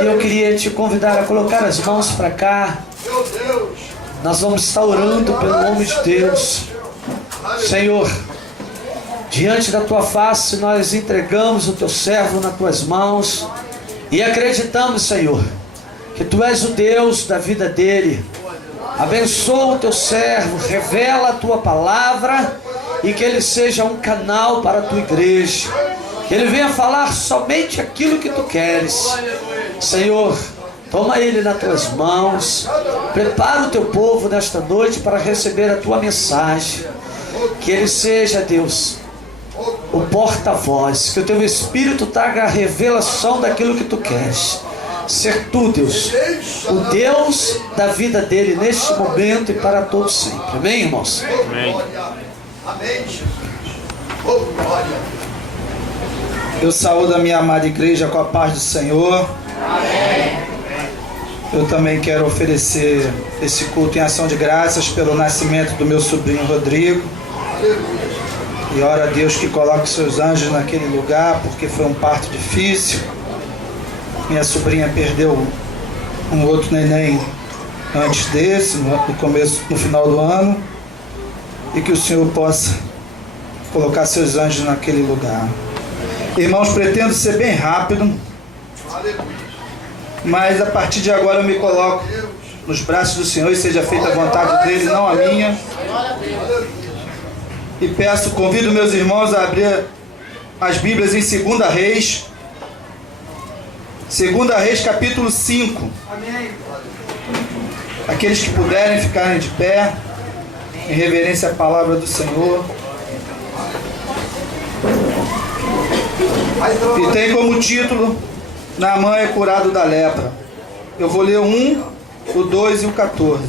E eu queria te convidar a colocar as mãos para cá. Nós vamos estar orando pelo nome de Deus. Senhor, diante da tua face nós entregamos o teu servo nas tuas mãos e acreditamos, Senhor, que tu és o Deus da vida dele. Abençoa o teu servo, revela a tua palavra e que ele seja um canal para a tua igreja. Que ele venha falar somente aquilo que tu queres. Senhor, toma ele nas tuas mãos. Prepara o teu povo nesta noite para receber a tua mensagem. Que ele seja, Deus, o porta-voz. Que o teu Espírito traga a revelação daquilo que tu queres. Ser tu, Deus, o Deus da vida dele neste momento e para todos sempre. Amém, irmãos? Amém. Amém, Jesus. Oh, glória. Eu saúdo a minha amada igreja com a paz do Senhor. Amém. Eu também quero oferecer esse culto em ação de graças pelo nascimento do meu sobrinho Rodrigo. E oro a Deus que coloque seus anjos naquele lugar, porque foi um parto difícil. Minha sobrinha perdeu um outro neném antes desse, no final do ano. E que o Senhor possa colocar seus anjos naquele lugar. Irmãos, pretendo ser bem rápido, mas a partir de agora eu me coloco nos braços do Senhor e seja feita a vontade dele, não a minha. E convido meus irmãos a abrir as Bíblias em 2 Reis. 2 Reis capítulo 5. Aqueles que puderem ficarem de pé, em reverência à palavra do Senhor. E tem como título: Naamã é curado da lepra. Eu vou ler o 1, o 2 e o 14.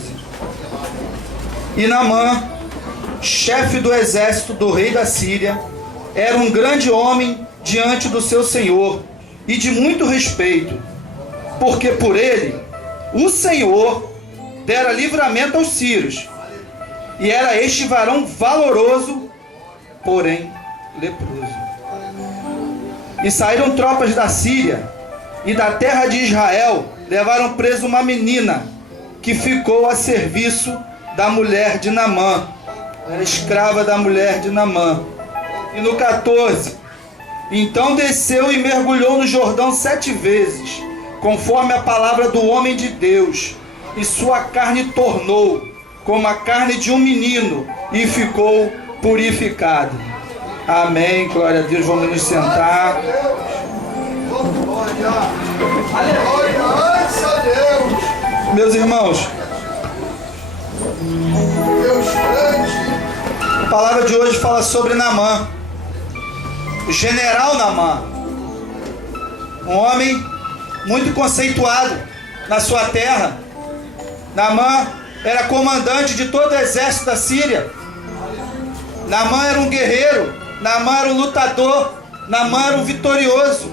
E Naamã, chefe do exército do rei da Síria, era um grande homem diante do seu senhor e de muito respeito, porque por ele o Senhor dera livramento aos sírios, e era este varão valoroso, porém leproso. E saíram tropas da Síria e da terra de Israel, levaram preso uma menina que ficou a serviço da mulher de Naamã, era escrava da mulher de Naamã. E no 14: então desceu e mergulhou no Jordão 7 vezes, conforme a palavra do homem de Deus, e sua carne tornou como a carne de um menino, e ficou purificado. Amém, glória a Deus. Vamos nos sentar. Meus irmãos, a palavra de hoje fala sobre Naamã, o general Naamã, um homem muito conceituado na sua terra. Naamã era comandante de todo o exército da Síria. Naamã era um guerreiro, Naamã era um lutador, Naamã era um vitorioso.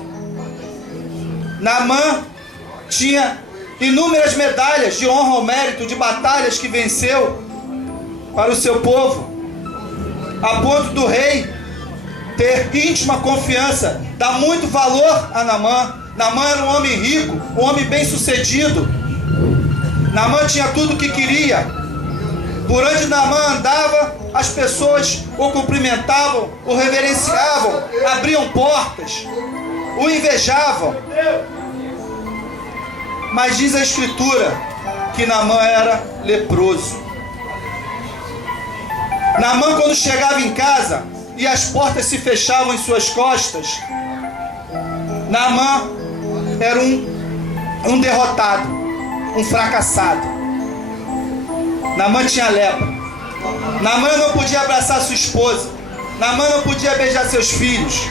Naamã tinha inúmeras medalhas de honra ao mérito, de batalhas que venceu para o seu povo, a ponto do rei ter íntima confiança, dar muito valor a Naamã. Naamã era um homem rico, um homem bem sucedido. Naamã tinha tudo o que queria. Por onde Naamã andava, as pessoas o cumprimentavam, o reverenciavam, abriam portas, o invejavam. Mas diz a Escritura que Naamã era leproso. Naamã, quando chegava em casa e as portas se fechavam em suas costas, Naamã era um derrotado, um fracassado. Naamã tinha lepra. Naamã não podia abraçar sua esposa. Naamã não podia beijar seus filhos.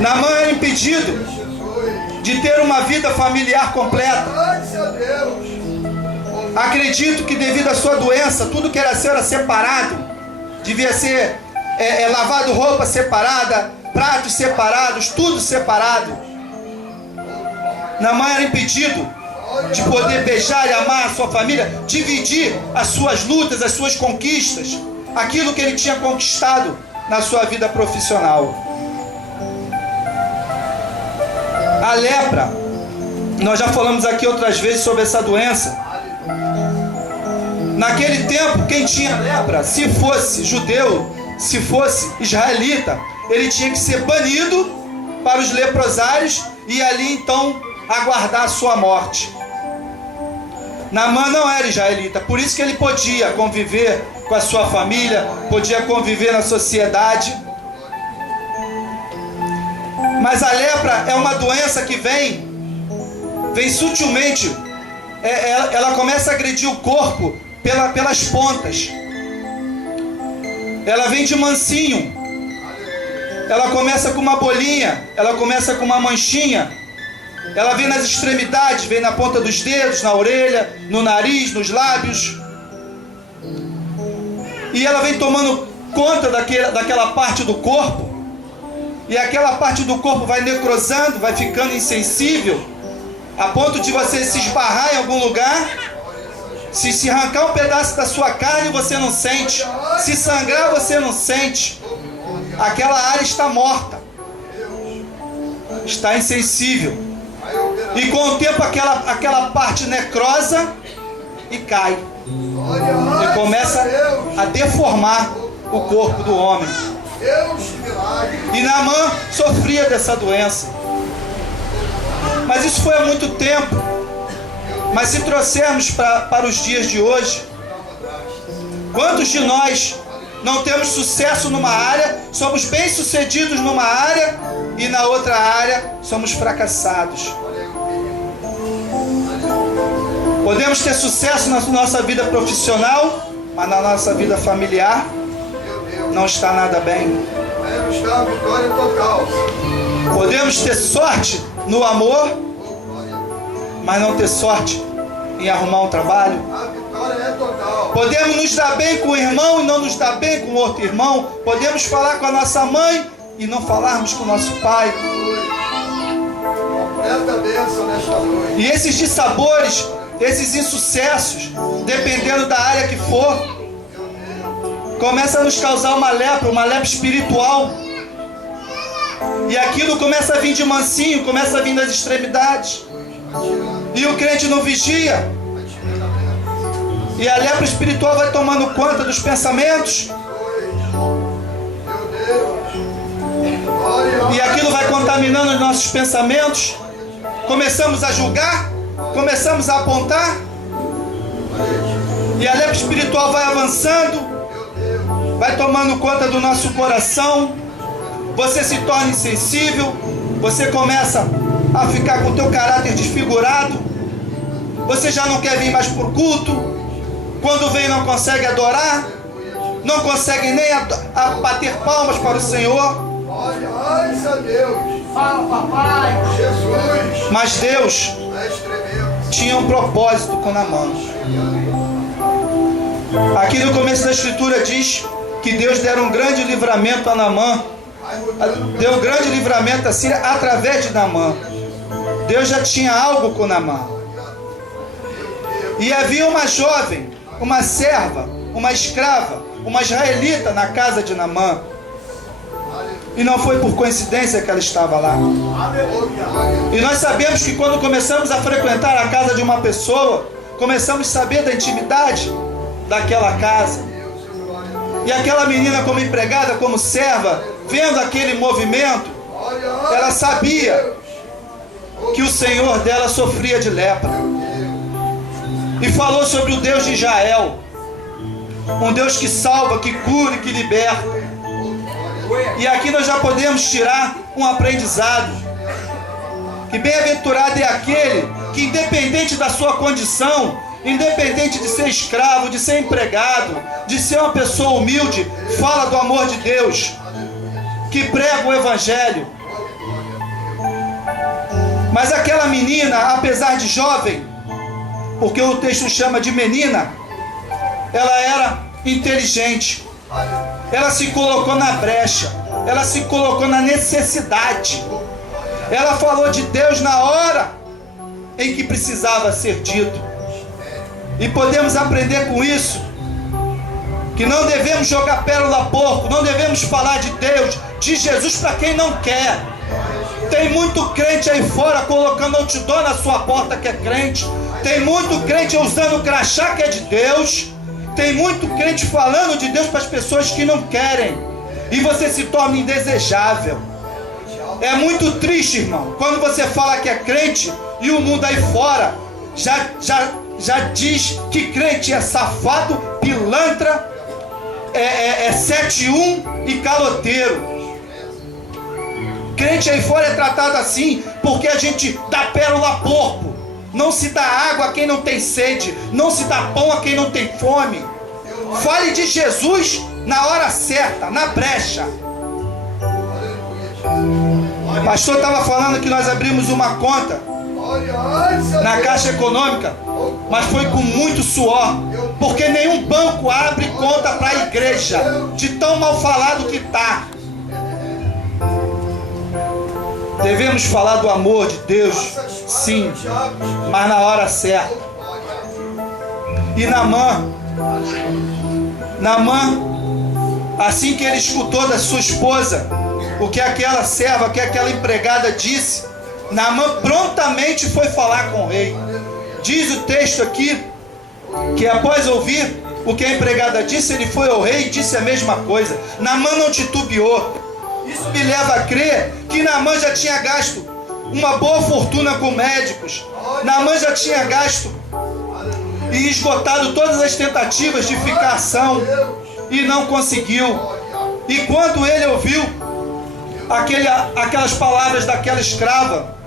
Naamã era impedido de ter uma vida familiar completa. Acredito que devido à sua doença, tudo que era seu era separado. Devia ser lavado roupa separada, pratos separados, tudo separado. Naamã era impedido de poder beijar e amar a sua família, dividir as suas lutas, as suas conquistas, aquilo que ele tinha conquistado na sua vida profissional. A lepra, nós já falamos aqui outras vezes sobre essa doença. Naquele tempo, quem tinha lepra, se fosse judeu, se fosse israelita, ele tinha que ser banido para os leprosários e ali então aguardar a sua morte. Naamã não era israelita, por isso que ele podia conviver com a sua família, podia conviver na sociedade. Mas a lepra é uma doença que vem sutilmente, ela começa a agredir o corpo pelas pontas. Ela vem de mansinho, ela começa com uma bolinha, ela começa com uma manchinha, ela vem nas extremidades, vem na ponta dos dedos, na orelha, no nariz, nos lábios, e ela vem tomando conta daquela parte do corpo, e aquela parte do corpo vai necrosando, vai ficando insensível, a ponto de você se esbarrar em algum lugar, se arrancar um pedaço da sua carne você não sente, se sangrar você não sente, aquela área está morta, está insensível, e com o tempo aquela parte necrosa e cai, e começa a deformar o corpo do homem. E Naamã sofria dessa doença, mas isso foi há muito tempo. Mas se trouxermos para os dias de hoje, quantos de nós não temos sucesso numa área, somos bem-sucedidos numa área e na outra área somos fracassados? Podemos ter sucesso na nossa vida profissional, mas na nossa vida familiar não está nada bem. Podemos ter sorte no amor, mas não ter sorte em arrumar um trabalho. Podemos nos dar bem com o irmão e não nos dar bem com o outro irmão. Podemos falar com a nossa mãe e não falarmos com o nosso pai. E esses dissabores, esses insucessos, dependendo da área que for, começa a nos causar uma lepra espiritual. E aquilo começa a vir de mansinho, começa a vir das extremidades. E o crente não vigia, e a lepra espiritual vai tomando conta dos pensamentos, e aquilo vai contaminando os nossos pensamentos. Começamos a julgar, começamos a apontar, e a lepra espiritual vai avançando, vai tomando conta do nosso coração. Você se torna insensível, você começa a ficar com o teu caráter desfigurado, você já não quer vir mais por culto, quando vem não consegue adorar, não consegue nem bater palmas para o Senhor. Olha a Deus. Fala, papai. Jesus. Mas Deus tinha um propósito com Naamã. Aqui no começo da escritura diz que Deus dera um grande livramento a Naamã, deu um grande livramento a Síria através de Naamã. Deus já tinha algo com Naamã. E havia uma jovem, uma serva, uma escrava, uma israelita na casa de Naamã. E não foi por coincidência que ela estava lá. E nós sabemos que quando começamos a frequentar a casa de uma pessoa, começamos a saber da intimidade daquela casa. E aquela menina, como empregada, como serva, vendo aquele movimento, ela sabia que o Senhor dela sofria de lepra. E falou sobre o Deus de Israel, um Deus que salva, que cura e que liberta. E aqui nós já podemos tirar um aprendizado, que bem-aventurado é aquele que, independente da sua condição, independente de ser escravo, de ser empregado, de ser uma pessoa humilde, fala do amor de Deus, que prega o Evangelho. Mas aquela menina, apesar de jovem, porque o texto chama de menina, ela era inteligente, ela se colocou na brecha, ela se colocou na necessidade, ela falou de Deus na hora em que precisava ser dito. E podemos aprender com isso que não devemos jogar pérola a porco, não devemos falar de Deus, de Jesus para quem não quer. Tem muito crente aí fora colocando outdoor na sua porta que é crente. Tem muito crente usando crachá que é de Deus. Tem muito crente falando de Deus para as pessoas que não querem. E você se torna indesejável. É muito triste, irmão, quando você fala que é crente e o mundo aí fora já diz que crente é safado, pilantra, é 7-1 e caloteiro. Crente aí fora é tratado assim porque a gente dá pérola a porco. Não se dá água a quem não tem sede. Não se dá pão a quem não tem fome. Fale de Jesus na hora certa, na brecha. O pastor estava falando que nós abrimos uma conta na Caixa Econômica, mas foi com muito suor, porque nenhum banco abre conta para a igreja, de tão mal falado que está. Devemos falar do amor de Deus, sim, mas na hora certa. E Naamã, assim que ele escutou da sua esposa o que aquela serva, o que aquela empregada disse, Naamã prontamente foi falar com o rei. Diz o texto aqui que após ouvir o que a empregada disse, ele foi ao rei e disse a mesma coisa. Naamã não titubeou. Isso me leva a crer que Naamã já tinha gasto uma boa fortuna com médicos. Naamã já tinha gasto e esgotado todas as tentativas de ficar são e não conseguiu. E quando ele ouviu aquelas palavras daquela escrava,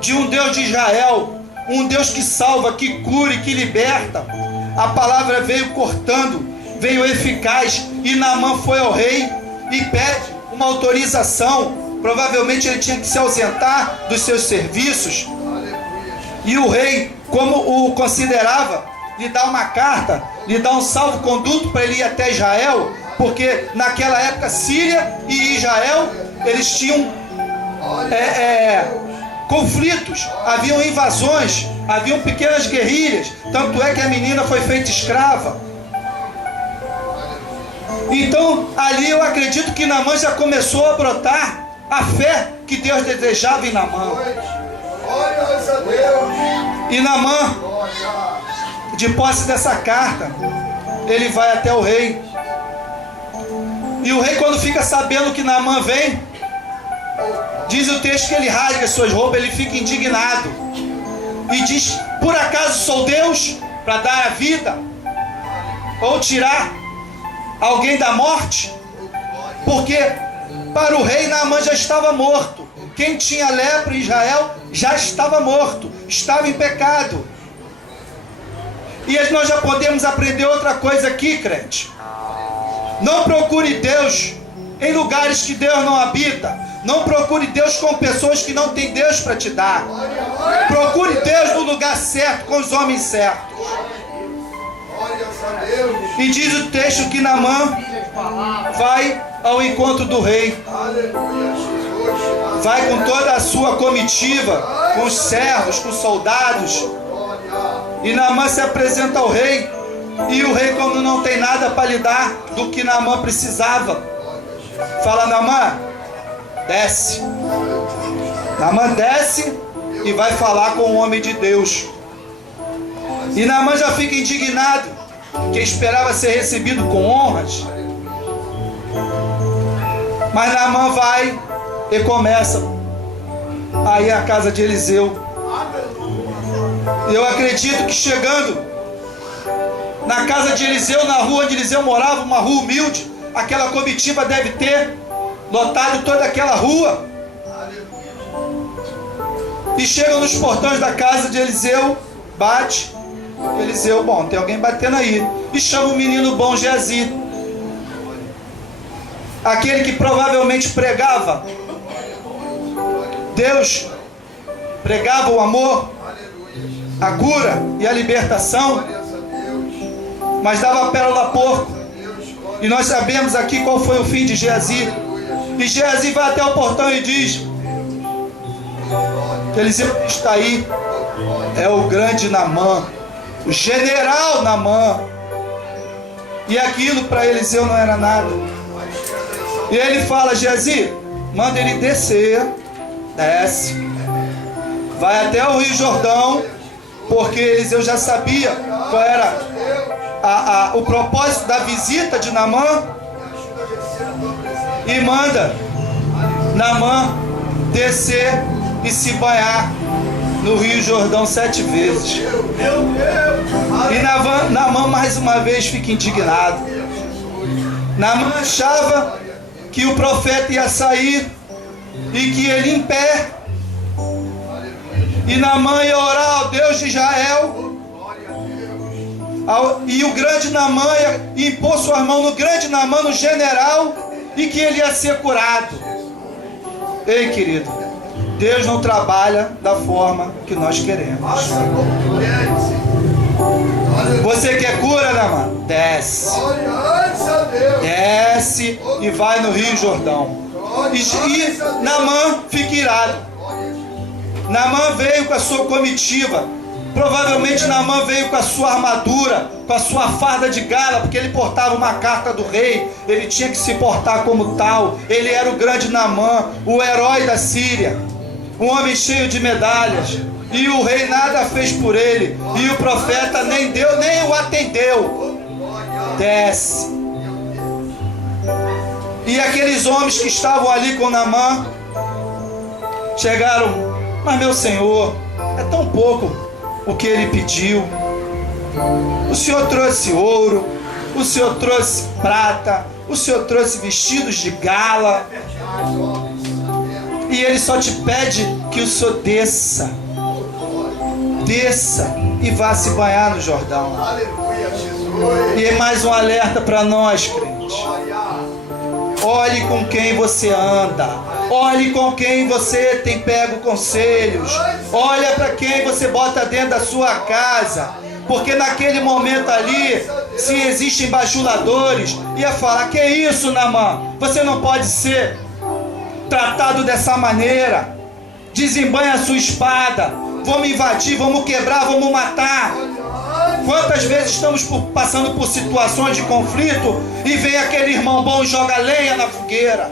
de um Deus de Israel, um Deus que salva, que cura e que liberta, a palavra veio cortando, veio eficaz, e Naamã foi ao rei e pede uma autorização. Provavelmente ele tinha que se ausentar dos seus serviços, e o rei, como o considerava, lhe dá uma carta, lhe dá um salvo-conduto para ele ir até Israel, porque naquela época Síria e Israel, eles tinham conflitos, haviam invasões, haviam pequenas guerrilhas, tanto é que a menina foi feita escrava. Então ali eu acredito que Naamã já começou a brotar a fé que Deus desejava em Naamã. E Naamã, de posse dessa carta, ele vai até o rei. E o rei, quando fica sabendo que Naamã vem, diz o texto que ele rasga suas roupas, ele fica indignado e diz: por acaso sou Deus para dar a vida ou tirar alguém da morte? Porque para o rei Naamã já estava morto. Quem tinha lepra em Israel já estava morto, estava em pecado. E nós já podemos aprender outra coisa aqui, crente. Não procure Deus em lugares que Deus não habita. Não procure Deus com pessoas que não têm Deus para te dar. Procure Deus no lugar certo, com os homens certos. E diz o texto que Naamã vai ao encontro do rei. Vai com toda a sua comitiva, com os servos, com os soldados. E Naamã se apresenta ao rei. E o rei, quando não tem nada para lhe dar do que Naamã precisava, fala: Naamã, desce. Naamã desce e vai falar com o homem de Deus. E Naamã já fica indignado, que esperava ser recebido com honras. Mas Naamã vai e começa a ir à casa de Eliseu. Eu acredito que chegando na casa de Eliseu, na rua onde Eliseu morava, uma rua humilde, aquela comitiva deve ter lotado toda aquela rua. E chegam nos portões da casa de Eliseu, bate. Eliseu, bom, tem alguém batendo aí. E chama o menino bom Geazi, aquele que provavelmente pregava Deus, pregava o amor, a cura e a libertação, mas dava pérola a porco. E nós sabemos aqui qual foi o fim de Geazi. E Geazi vai até o portão e diz: Eliseu está aí, é o grande Naamã, o general Naamã. E aquilo para Eliseu não era nada. E ele fala: Geazi, manda ele descer, desce, vai até o Rio Jordão, porque Eliseu já sabia qual era o propósito da visita de Naamã, e manda Naamã descer e se banhar no Rio Jordão 7 vezes. E Naamã mais uma vez fica indignado. Naamã achava que o profeta ia sair e que ele em pé, e Naamã ia orar ao Deus de Israel, e o grande Naamã ia impor sua mão no grande Naamã, no general, e que ele ia ser curado. Ei, querido, Deus não trabalha da forma que nós queremos. Você quer cura, Naamã? Desce. Desce e vai no Rio Jordão. E Naamã fica irado. Naamã veio com a sua comitiva. Provavelmente Naamã veio com a sua armadura, com a sua farda de gala, porque ele portava uma carta do rei. Ele tinha que se portar como tal. Ele era o grande Naamã, o herói da Síria, um homem cheio de medalhas. E o rei nada fez por ele, e o profeta nem o atendeu. Desce. E aqueles homens que estavam ali com Naamã chegaram: mas meu senhor, é tão pouco o que ele pediu. O senhor trouxe ouro, o senhor trouxe prata, o senhor trouxe vestidos de gala, e ele só te pede que o senhor desça e vá se banhar no Jordão. E é mais um alerta para nós, crentes. Olhe com quem você anda. Olhe com quem você tem pego conselhos. Olha para quem você bota dentro da sua casa. Porque naquele momento ali, se existem bajuladores, ia falar: que isso, Naamã? Você não pode ser tratado dessa maneira. Desembanha a sua espada. Vamos invadir, vamos quebrar, vamos matar. Quantas vezes estamos passando por situações de conflito e vem aquele irmão bom e joga lenha na fogueira.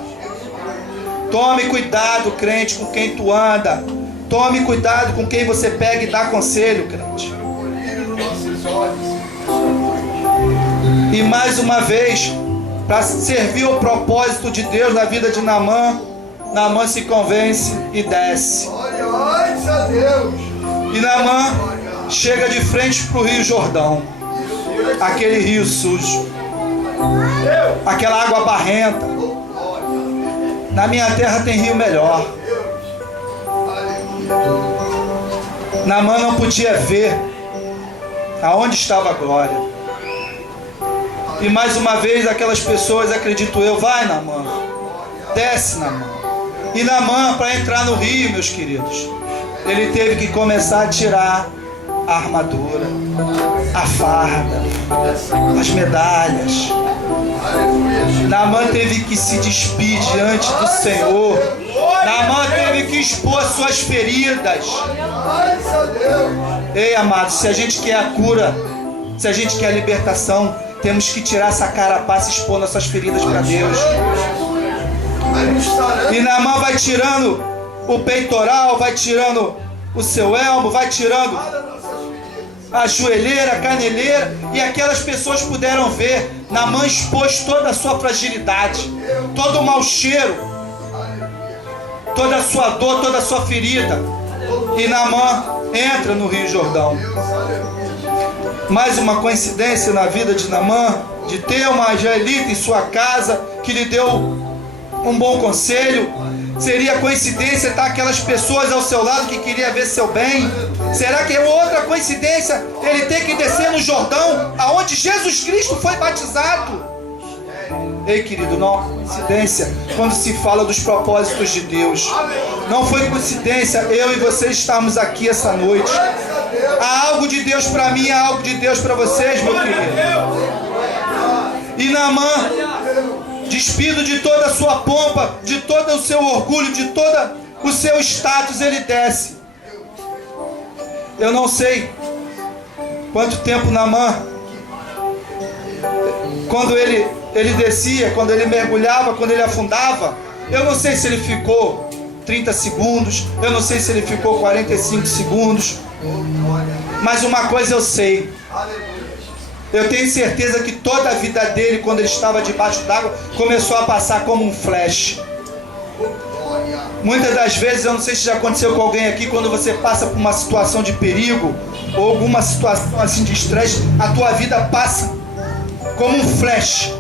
Tome cuidado, crente, com quem tu anda. Tome cuidado com quem você pega e dá conselho, crente. E mais uma vez, para servir o propósito de Deus na vida de Naamã, Naamã se convence e desce. E Naamã chega de frente para o Rio Jordão, aquele rio sujo, aquela água barrenta. Na minha terra tem rio melhor. Naamã não podia ver aonde estava a glória. E mais uma vez aquelas pessoas, acredito eu: vai, Naamã, desce, Naamã. E Naamã, para entrar no rio, meus queridos, ele teve que começar a tirar a armadura, a farda, as medalhas. Naamã teve que se despir diante do Senhor. Naamã teve que expor suas feridas. Ei, amados, se a gente quer a cura, se a gente quer a libertação, temos que tirar essa carapaça e expor nossas feridas para Deus. E Naamã vai tirando o peitoral, vai tirando o seu elmo, vai tirando a joelheira, a caneleira, e aquelas pessoas puderam ver. Naamã expôs toda a sua fragilidade, todo o mau cheiro, toda a sua dor, toda a sua ferida. E Naamã entra no Rio Jordão. Mais uma coincidência na vida de Naamã, de ter uma israelita em sua casa que lhe deu um bom conselho. Seria coincidência estar aquelas pessoas ao seu lado que queria ver seu bem? Será que é outra coincidência ele ter que descer no Jordão, aonde Jesus Cristo foi batizado? Ei, querido, não é coincidência quando se fala dos propósitos de Deus. Não foi coincidência eu e você estarmos aqui essa noite. Há algo de Deus para mim, há algo de Deus para vocês, meu querido. E Naamã, despido de toda a sua pompa, de todo o seu orgulho, de todo o seu status, ele desce. Eu não sei quanto tempo Naamã, quando ele descia, quando ele mergulhava, quando ele afundava, Eu não sei se ele ficou 30 segundos, eu não sei se ele ficou 45 segundos, mas uma coisa eu sei. Eu tenho certeza que toda a vida dele, quando ele estava debaixo d'água, começou a passar como um flash. Muitas das vezes, eu não sei se já aconteceu com alguém aqui, quando você passa por uma situação de perigo ou alguma situação assim de estresse, a tua vida passa como um flash.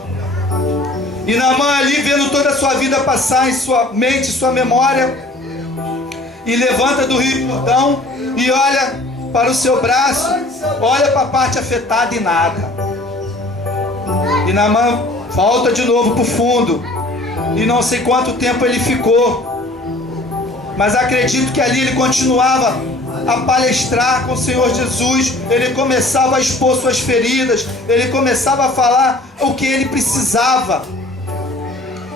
E Naamã ali, vendo toda a sua vida passar em sua mente, sua memória, e levanta do Rio Jordão e olha para o seu braço, olha para a parte afetada e nada. E Naamã volta de novo para o fundo, e não sei quanto tempo ele ficou, mas acredito que ali ele continuava a palestrar com o Senhor Jesus. Ele começava a expor suas feridas, ele começava a falar o que ele precisava,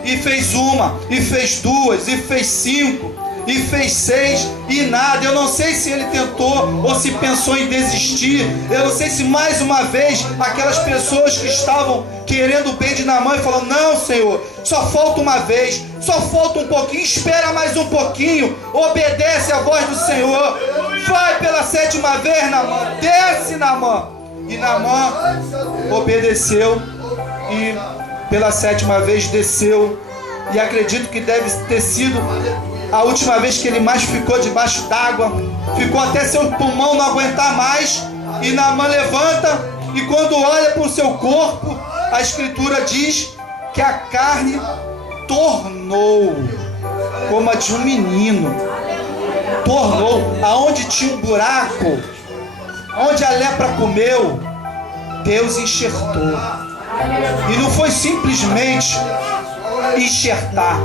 e fez uma, e fez duas, e fez 5, e fez 6, e nada. Eu não sei se ele tentou ou se pensou em desistir. Eu não sei se mais uma vez aquelas pessoas que estavam querendo o bem de Naamã e falando: não, Senhor, só falta uma vez, só falta um pouquinho, espera mais um pouquinho, obedece a voz do Senhor, vai pela 7ª vez, Naamã, desce, Naamã. E Naamã obedeceu e pela 7ª vez desceu, e acredito que deve ter sido a última vez que ele mais ficou debaixo d'água. Ficou até seu pulmão não aguentar mais. E Naamã levanta, e quando olha para o seu corpo, a escritura diz que a carne tornou como a de um menino. Tornou. Aonde tinha um buraco, onde a lepra comeu, Deus enxertou. E não foi simplesmente enxertar,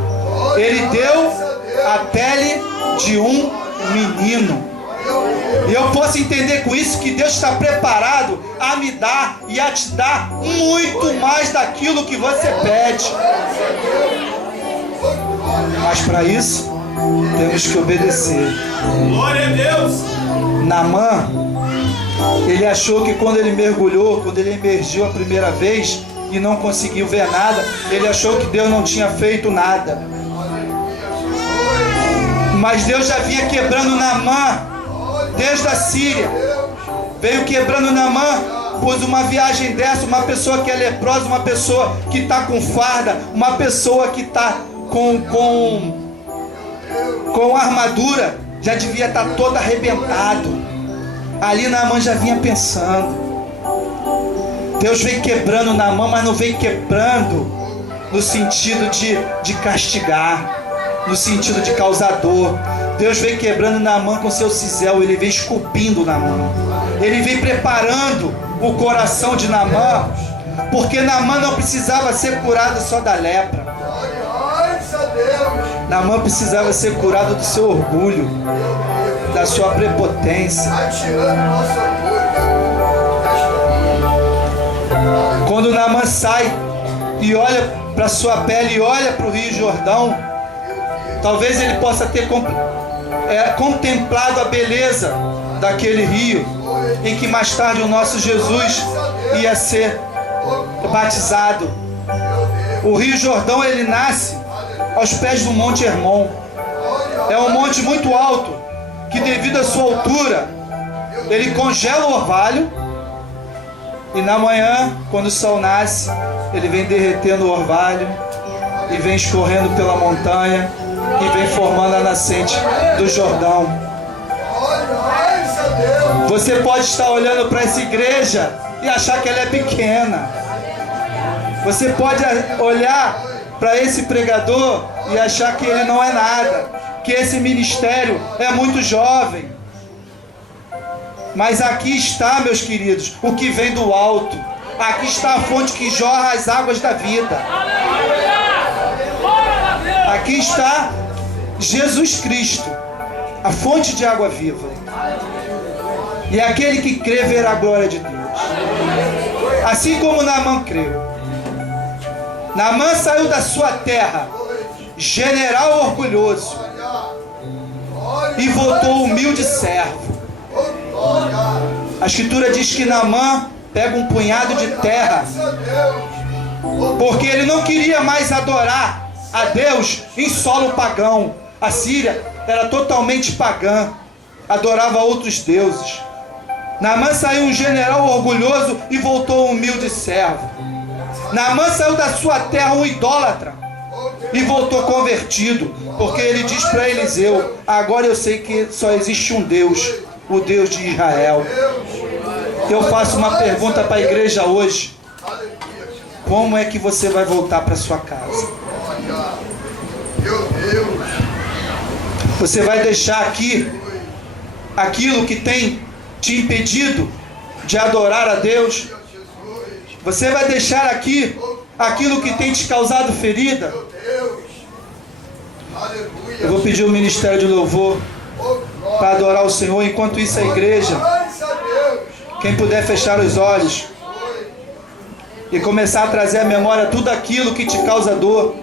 ele deu a pele de um menino. E eu posso entender com isso que Deus está preparado a me dar e a te dar muito mais daquilo que você pede. Mas para isso temos que obedecer. Glória a Deus. Naamã, ele achou que quando ele mergulhou, quando ele emergiu a primeira vez e não conseguiu ver nada, ele achou que Deus não tinha feito nada. Mas Deus já vinha quebrando Naamã desde a Síria. Veio quebrando Naamã, pois uma viagem dessa, uma pessoa que é leprosa, uma pessoa que está com farda, uma pessoa que está com armadura, já devia estar todo arrebentado. Ali Naamã já vinha pensando. Deus veio quebrando Naamã, mas não veio quebrando no sentido de castigar, no sentido de causar dor. Deus veio quebrando Naamã com seu cisel, ele veio esculpindo Naamã, ele veio preparando o coração de Naamã, porque Naamã não precisava ser curado só da lepra. Naamã precisava ser curado do seu orgulho, da sua prepotência. Quando Naamã sai e olha para sua pele e olha para o Rio Jordão, talvez ele possa ter contemplado a beleza daquele rio, em que mais tarde o nosso Jesus ia ser batizado. O Rio Jordão, ele nasce aos pés do Monte Hermon. É um monte muito alto, que devido à sua altura, ele congela o orvalho, e na manhã, quando o sol nasce, ele vem derretendo o orvalho e vem escorrendo pela montanha e vem formando a nascente do Jordão. Você pode estar olhando para essa igreja e achar que ela é pequena. Você pode olhar para esse pregador e achar que ele não é nada, que esse ministério é muito jovem. Mas aqui está, meus queridos, o que vem do alto. Aqui está a fonte que jorra as águas da vida. Aqui está Jesus Cristo, a fonte de água viva. E aquele que crê verá a glória de Deus. Assim como Naamã creu. Naamã saiu da sua terra, general orgulhoso, e voltou humilde servo. A escritura diz que Naamã pega um punhado de terra, porque ele não queria mais adorar a Deus em solo pagão. A Síria era totalmente pagã, adorava outros deuses. Naamã saiu um general orgulhoso e voltou um humilde servo. Naamã saiu da sua terra um idólatra e voltou convertido, porque ele diz para Eliseu: agora eu sei que só existe um Deus, o Deus de Israel. Eu faço uma pergunta para a igreja hoje: como é que você vai voltar para sua casa? Meu Deus. Você vai deixar aqui aquilo que tem te impedido de adorar a Deus? Você vai deixar aqui aquilo que tem te causado ferida? Meu Deus. Aleluia. Eu vou pedir o ministério de louvor para adorar o Senhor. Enquanto isso, a igreja, Graças a Deus. quem puder fechar os olhos e começar a trazer à memória tudo aquilo que te causa dor,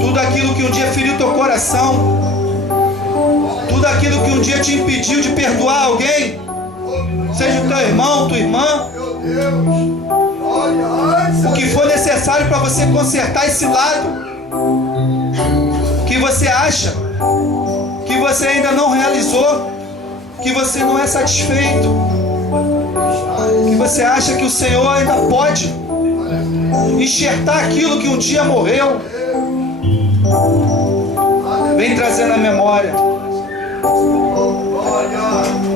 tudo aquilo que um dia feriu teu coração, tudo aquilo que um dia te impediu de perdoar alguém, seja o teu irmão, tua irmã, Meu Deus. Olha, o que for necessário para você consertar esse lado que você acha que você ainda não realizou, que você não é satisfeito, que você acha que o Senhor ainda pode enxertar aquilo que um dia morreu. Vem trazendo a memória. olha.